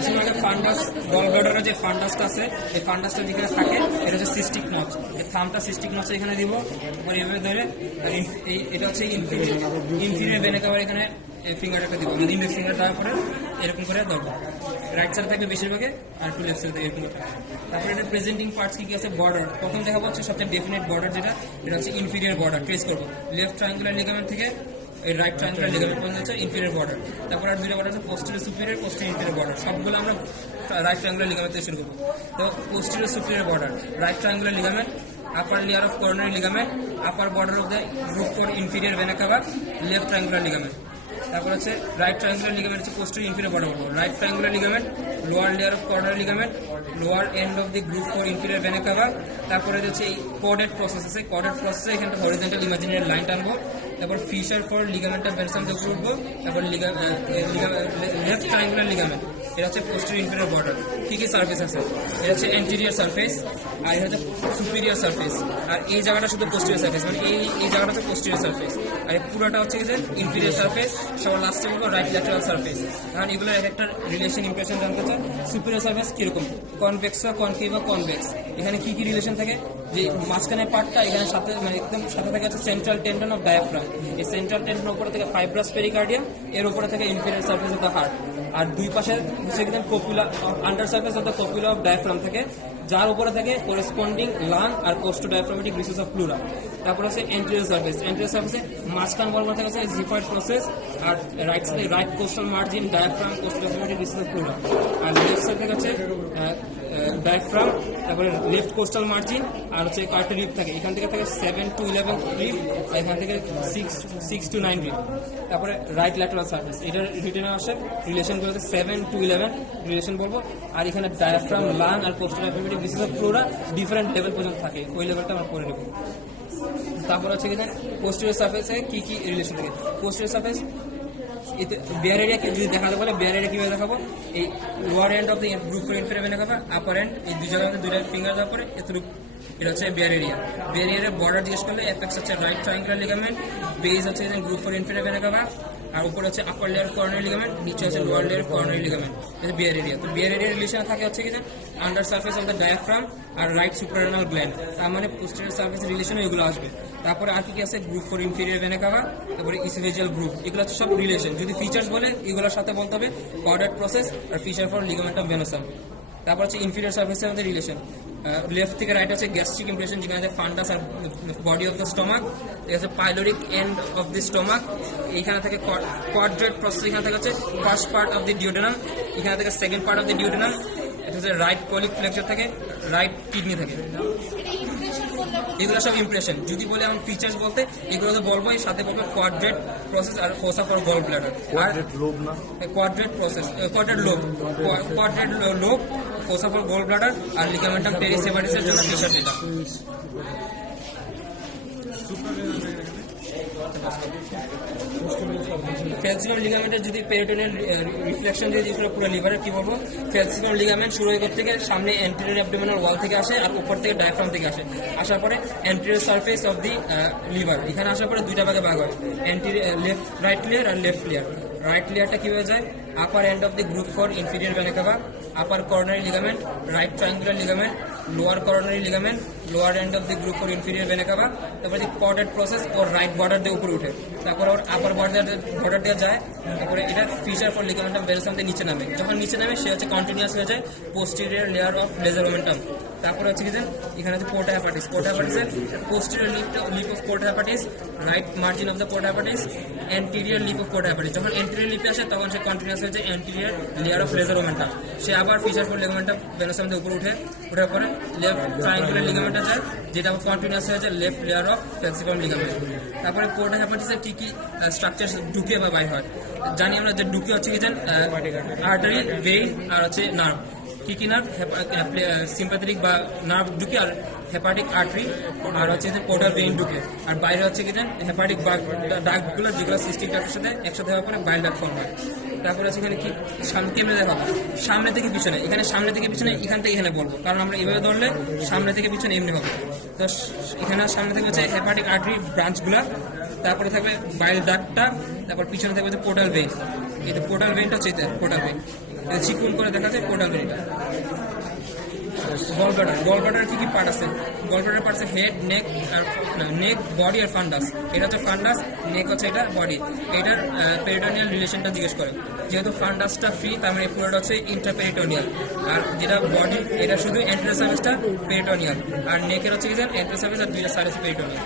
বেশিরভাগ ফান্ডাস গল ব্লাডারের যে ফান্ডাসটা আছে এই ফান্ডাসটা যেখানে থাকে এটা হচ্ছে সিস্টিক নচ। এই থামটা সিস্টিক নচ এখানে দিব, তারপর এইভাবে ধরে এটা হচ্ছে ইনফিরিয়র ভেনা কাভা, এখানে ফিঙ্গারটা দিব, মানে ইন্ডেক্স ফিঙ্গার দেওয়ার পরে এরকম করে ধরবো। রাইট সাইড থাকবে বেশিরভাগে, আর একটু লেফট সাইড এরকম করে। তারপরে এটা প্রেজেন্টিং পার্টস কি কি আছে, বর্ডার প্রথম দেখা হচ্ছে সবচেয়ে ডেফিনেট বর্ডার যেটা, এটা হচ্ছে ইনফিরিয়র বর্ডার। ট্রেস করবো লেফট ট্রায়াঙ্গুলার লিগামেন্ট থেকে এই রাইট ট্রায়াঙ্গুলার লিগামেন্ট পর্যন্ত হচ্ছে ইনফিরিয়র বর্ডার। তারপর আর দুইটা বর্ডার আছে posterior superior, posterior inferior border. সবগুলো আমরা রাইট ট্রায়াঙ্গুলার লিগামেন্ট থেকে শুরু করবো। তো posterior superior border, right triangular ligament, upper layer of coronary ligament, upper border of the groove for inferior vena cava, left triangular ligament. তারপর হচ্ছে right triangular ligament হচ্ছে posterior inferior border, right triangular ligament, lower layer of coronary ligament, lower end of the groove for inferior vena cava. তারপরে হচ্ছে এই corded process আছে, corded প্রসেসে এখানে horizontal imaginary line টানবো। তারপর fissure for ligament of venosum দিয়ে উঠবো। তারপর লেফট ট্রায়াঙ্গুলার লিগামেন্ট, এটা হচ্ছে পোস্টেরিয়র ইনফিরিয়র বর্ডার। কি কি সার্ফেস আছে, এটা হচ্ছে অ্যান্টেরিয়র সার্ফেস, আর এটা হচ্ছে সুপিরিয়র সার্ফেস, আর এই জায়গাটা শুধু পোস্টেরিয়র সার্ফেস, মানে এই জায়গাটা হচ্ছে পোস্টেরিয়র সার্ফেস, আর এই পুরোটা হচ্ছে যে ইনফিরিয়র সার্ফেস। সবার লাস্টে বলবো রাইট ল্যাটারাল সার্ফেস। কারণ এগুলোর এক একটা রিলেশন ইমপ্রেশন জানতে চাই। সুপিরিয়র সার্ফেস কিরকম, কনভেক্স বা কনকেভ বা কনভেক্স, এখানে কি কি রিলেশন থাকে, যে মাঝখানের পার্টটা এখানে সাথে মানে একদম সাথে থাকে হচ্ছে সেন্ট্রাল টেন্ডন অফ ডায়াফ্রাম। এই সেন্ট্রাল টেন্ডনের উপরে থেকে ফাইব্রাস পেরিকার্ডিয়াম, এর উপরে থেকে inferior surface of the heart, আর দুই পাশে হচ্ছে একদম cupola under surface of the cupola of diaphragm থাকে, যার উপরে থাকে করেসপন্ডিং লাং আর costodiaphragmatic recess of pleura. তারপরে হচ্ছে এন্টেরিয়র সার্ফেস, এন্টেরিয়র সার্ফেসে মাঝখান বরাবর থাকে হচ্ছে জিফয়েড প্রসেস, আর রাইট সাইডে right costal margin, diaphragm, costodiaphragmatic recess of pleura. আর লেফট সাইড থেকে হচ্ছে ডায়াফ্রাম, তারপরে লেফট কোস্টাল মার্জিন, আর হচ্ছে কার্টি রিপ থাকে, এখান থেকে থাকে 7 to 11 রিপ, এখান থেকে 6 to 9 রিপ। তারপরে রাইট ল্যাটারাল সার্ফেস, এটার রিটেনে আসে রিলেশনগুলোতে 7 to 11 রিলেশন বলবো। আর এখানে ডায়াফ্রাম, লাং আর costodiaphragmatic recess of pleura different level পর্যন্ত থাকে, ওই লেভেলটা আমরা পড়ে নেব। তারপর হচ্ছে কি পোস্টেরিয়র সার্ফেসে কি কি রিলেশন থাকে, পোস্টেরিয়র সার্ফেস এতে বেয়ার এরিয়াকে যদি দেখাতে বলে, বেয়ার এরিয়া কীভাবে দেখাবো, এই lower end of the groove for inferior vena cava, upper end, এই দুই জায়গাতে দুইটা ফিঙ্গার দেওয়ার পরে এতটুকু, এটা হচ্ছে বেয়ার এরিয়া। বেয়ার এরিয়ার বর্ডার জিজ্ঞেস করলে অ্যাপেক্স হচ্ছে রাইট ট্রায়াঙ্গুলার লিগামেন্ট, বেস হচ্ছে groove for inferior vena cava, আর উপরে হচ্ছে আপার লেয়ার কোরোনারি লিগামেন্ট, নিচে হচ্ছে লোয়ার লেয়ার কোরোনারি লিগামেন্ট, এটা বিয়ার এরিয়া। তো বিয়ার এরিয়ার রিলেশন থাকে হচ্ছে কি under surface of the diaphragm আর রাইট সুপ্রারেনাল গ্ল্যান্ড, তার মানে পোস্টেরিয়র সার্ফেস রিলেশনে এগুলো আসবে। তারপরে আর কি আছে, group for inferior vena cava, তারপরে ইসোফেজিয়াল গ্রুপ, এগুলো হচ্ছে সব রিলেশন। যদি ফিচার্স বলে এগুলোর সাথে বলতে হবে কর্ডেড প্রসেস আর fissure for ligament of venosum. তারপর হচ্ছে ইনফিরিয়র সার্ফেসের মধ্যে রিলেশন, লেফট থেকে রাইট আছে গ্যাস্ট্রিক ইমপ্রেশন, যেখানে আছে ফান্ডাস আর বডি অফ দ্য স্টমাক, ঠিক আছে pyloric end of the stomach, এইখানে থেকে কোয়াড্রেট প্রসেস, এখানে থেকে হচ্ছে first part of the duodenum, এখানে থেকে second part of the duodenum, এটা হচ্ছে রাইট কোলিক ফ্লেক্সর থাকে, রাইট কিডনি থাকে। এগুলো সব ইমপ্রেশন। যদি বলে আমার ফিচার্স বলতে এগুলো তো বলবো, এর সাথে বলবো কোয়াড্রেট প্রসেস আর ফোসা ফর গল ব্লাডার, আর quadrate process, quadrate lobe, fossa for gall bladder, আর লিগামেন্টাম পেরিসেপারিসের জন্য ফিচার যেটা। ফ্যালসিফাম লিগামেন্টের যদি পেরিটোনিয়াল রিফ্লেকশন যদি পুরো লিভারের কি বলবো, ফ্যালসিফাম লিগামেন্ট শুরু হয়ে থেকে সামনে অ্যান্টেরিয়র অ্যাবডোমিনাল ওয়াল থেকে আসে, আর উপর থেকে ডায়াফ্রাম থেকে আসে, আসার পরে anterior surface of the liver, এখানে আসার পরে দুইটা ভাগে ভাগ হয়, লেফট রাইট লেয়ার আর লেফট লেয়ার। রাইট লেয়ারটা কি হয়ে যায়, upper end of the groove for inferior vena cava, upper coronary ligament, right triangular ligament, lower coronary ligament, lower end of the groove for inferior vena cava. তারপরে the caudate process ওর right border দিয়ে উপরে উঠে, তারপর ওর upper border দিয়ে যায়, তারপরে এটা feature for ligament of venosum দিয়ে নিচে নামে, যখন নিচে নামে সে হচ্ছে কন্টিনিউয়াস হয়ে যায় posterior layer of lesser omentum. তারপরে হচ্ছে কি এখানে হচ্ছে পোর্টা হ্যাপাটিস, পোর্টা হ্যাপাটিসের posterior lip of porta hepatis, right margin of the porta hepatis, anterior lip of porta hepatis. যখন অ্যান্টেরিয়র লিপে আসে তখন সে কন্টিনিউয়াস হয়ে যায় anterior layer of lesser omentum, সে আবার fissure for ligament of venosum দিয়ে উপরে উঠে, ওঠার পরে লেফট ট্রায়াঙ্গুলার লিগামেন্ট আছে, যেটা কন্টিনিউয়াস হয়ে যায় লেফট লেয়ার অফ ফ্যালসিফাম লিগামেন্ট। তারপরে পোর্টা হ্যাপাটিসের কি কি স্ট্রাকচার ঢুকে বা বাইর হয় জানি আমরা, যে ঢুকে হচ্ছে কি আর্টারি, ভেইন আর হচ্ছে নার্ভ। কি কি নার্ভ, সিম্প্যাথেটিক বা নার্ভ ঢুকে, আর হেপাটিক আর্টারি, আর হচ্ছে যে পোর্টাল ভেইন ঢুকে, আর বাইরে হচ্ছে কি হেপাটিক ডাকগুলো, যেগুলো সিস্টিক ডাকের সাথে একসাথে হওয়ার পরে বাইল ডাক ফর্ম হয়। তারপরে হচ্ছে এখানে কি কেমনে দেখাবো, সামনে থেকে পিছনে, এখানে সামনে থেকে পিছনে, এখান থেকে এখানে বলবো, কারণ আমরা এভাবে ধরলে সামনে থেকে পিছনে এমনি হবে। তো এখানে সামনে থেকে হচ্ছে হেপাটিক আর্টারি ব্রাঞ্চগুলা, তারপরে থাকবে বাইল ডাকটা, তারপর পিছনে থাকবে পোর্টাল ভেইন, এই তো পোর্টাল ভেইনটা হচ্ছে পোর্টাল ভেইন। চিকুন করে দেখা যায় পোর্টাল ভেনিটা। গল ব্লাডার কি কি পার্ট আছে? গল ব্লাডার পার্ট আছে হেড, নেক, আর নেক, বডি আর ফান্ডাস। এটা হচ্ছে ফান্ডাস, নেক হচ্ছে এটা বডি। এটার পেরিটোনিয়াল রিলেশনটা জিজ্ঞেস করে। যেহেতু ফান্ডাসটা ফ্রি, তার মানে পুরোটা হচ্ছে ইন্ট্রাপেরিটোনিয়াল। আর যেটা বডি, এটা শুধু এন্ট্রাসার্ভিসটা পেরিটোনিয়াল। আর নেকের হচ্ছে এন্ট্রাসার্ভিস আর দুইটা সাইড হচ্ছে পেরিটোনিয়াল।